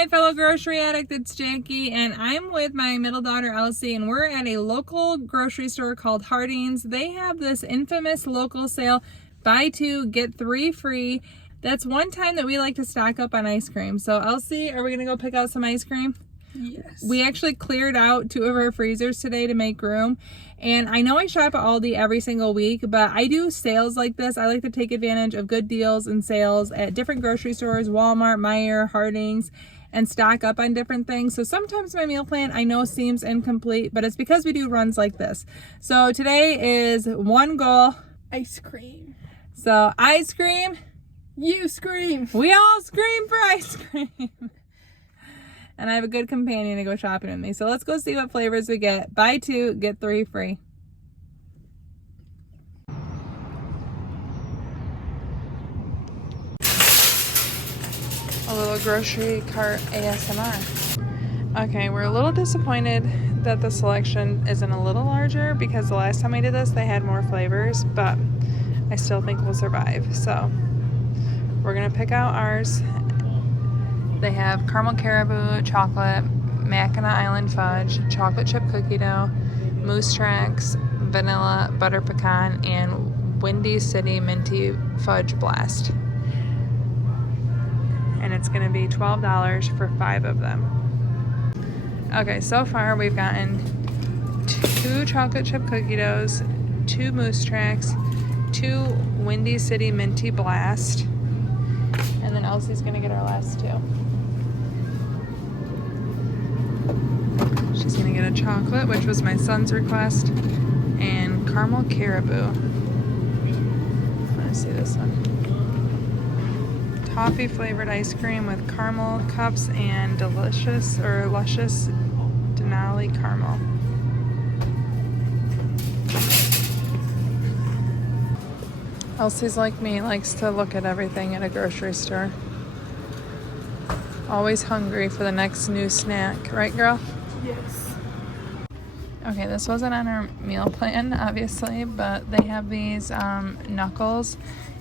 my fellow grocery addict, it's Jackie, and I'm with my middle daughter Elsie, and we're at a local grocery store called Harding's. They have this infamous local sale, buy two, get three free. That's one time that we like to stock up on ice cream. So Elsie, are we gonna go pick out some ice cream? Yes. We actually cleared out 2 of our freezers today to make room. And I know I shop at Aldi every single week, but I do sales like this. I like to take advantage of good deals and sales at different grocery stores, Walmart, Meijer, Harding's, and stock up on different things. So sometimes my meal plan I know seems incomplete, but it's because we do runs like this. So today is one goal. Ice cream. So ice cream. You scream. We all scream for ice cream. And I have a good companion to go shopping with me. So let's go see what flavors we get. Buy two, get three free. A little grocery cart ASMR. Okay, we're a little disappointed that the selection isn't a little larger because the last time I did this, they had more flavors, but I still think we'll survive. So we're gonna pick out ours. They have caramel caribou, chocolate, Mackinac Island fudge, chocolate chip cookie dough, moose tracks, vanilla, butter pecan, and Windy City minty fudge blast. And it's gonna be $12 for 5 of them. Okay, so far we've gotten 2 chocolate chip cookie doughs, 2 moose tracks, 2 Windy City minty blast, and then Elsie's gonna get our last 2. She's gonna get a chocolate, which was my son's request, and caramel caribou. Let me see this one. Toffee flavored ice cream with caramel cups and luscious Denali caramel. Elsie's like me, likes to look at everything at a grocery store. Always hungry for the next new snack, right girl? Yes. Okay, this wasn't on our meal plan, obviously, but they have these knuckles,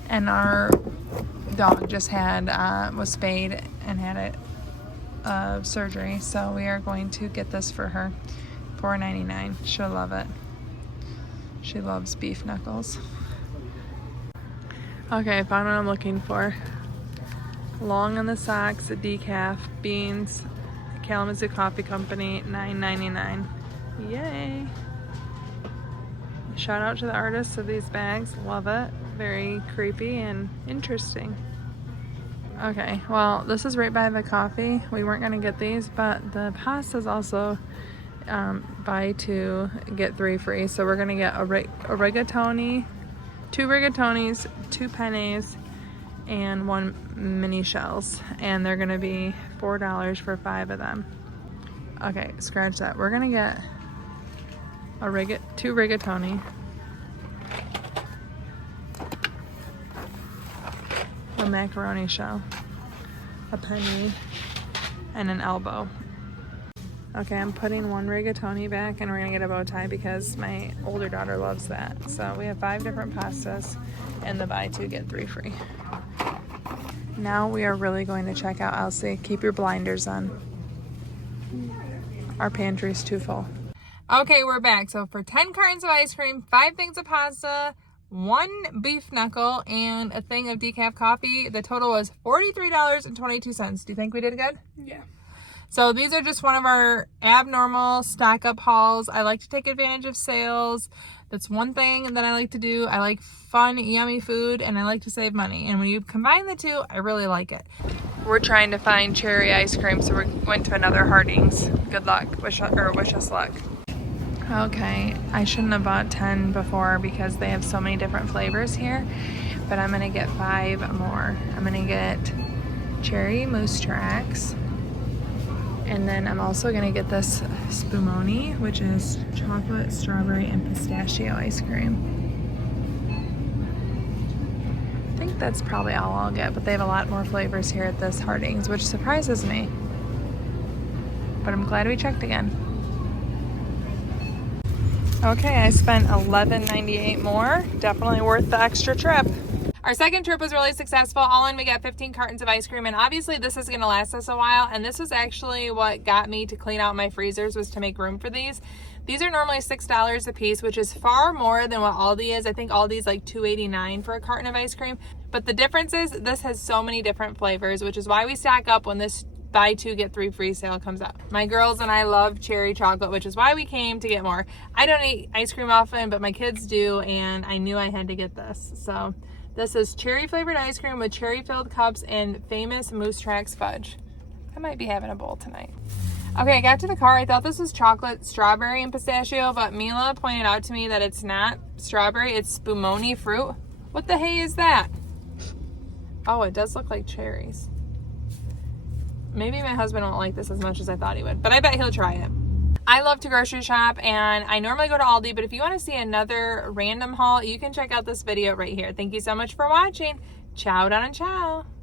and our dog just was spayed and had a surgery, so we are going to get this for her. $4.99. She'll love it. She loves beef knuckles. Okay, I found what I'm looking for. Long on the socks, a decaf, beans, Kalamazoo Coffee Company, $9.99. Yay! Shout out to the artists of these bags. Love it. Very creepy and interesting. Okay, well, this is right by the coffee. We weren't gonna get these, but the pasta's also buy two, get 3 free. So we're gonna get a rigatoni, 2 rigatonis, 2 pennes, and 1 mini shells, and they're gonna be $4 for 5 of them. Okay, scratch that. We're gonna get 2 rigatoni, a macaroni shell, a penny, and an elbow. Okay, I'm putting 1 rigatoni back, and we're gonna get a bow tie because my older daughter loves that. So we have 5 different pastas and the buy 2 get 3 free. Now we are really going to check out Elsie. Keep your blinders on. Our pantry's too full. Okay, we're back. So for 10 cartons of ice cream, 5 things of pasta, 1 beef knuckle, and a thing of decaf coffee, the total was $43.22. Do you think we did good? Yeah. So these are just one of our abnormal stock up hauls. I like to take advantage of sales. That's one thing that I like to do. I like fun, yummy food, and I like to save money. And when you combine the two, I really like it. We're trying to find cherry ice cream, so we're going to another Harding's. Good luck, wish us luck. Okay, I shouldn't have bought 10 before because they have so many different flavors here, but I'm gonna get 5 more. I'm gonna get cherry moose tracks, and then I'm also gonna get this spumoni, which is chocolate, strawberry, and pistachio ice cream. I think that's probably all I'll get, but they have a lot more flavors here at this Harding's, which surprises me. But I'm glad we checked again. Okay, I spent $11.98 more. Definitely worth the extra trip. Our second trip was really successful. All in, we got 15 cartons of ice cream, and obviously this is going to last us a while, and this was actually what got me to clean out my freezers, was to make room for these. These are normally $6 a piece, which is far more than what Aldi is. I think Aldi's like $2.89 for a carton of ice cream. But the difference is this has so many different flavors, which is why we stack up when this buy two get three free sale comes up. My girls and I love cherry chocolate, which is why we came to get more. I don't eat ice cream often, but my kids do, and I knew I had to get this. So this is cherry flavored ice cream with cherry filled cups and famous Moose Tracks fudge. I might be having a bowl tonight. Okay, I got to the car. I thought this was chocolate, strawberry, and pistachio, but Mila pointed out to me that it's not strawberry, it's spumoni fruit. What the hey is that? Oh, it does look like cherries. Maybe my husband won't like this as much as I thought he would, but I bet he'll try it. I love to grocery shop, and I normally go to Aldi, but if you want to see another random haul, you can check out this video right here. Thank you so much for watching. Ciao down and ciao.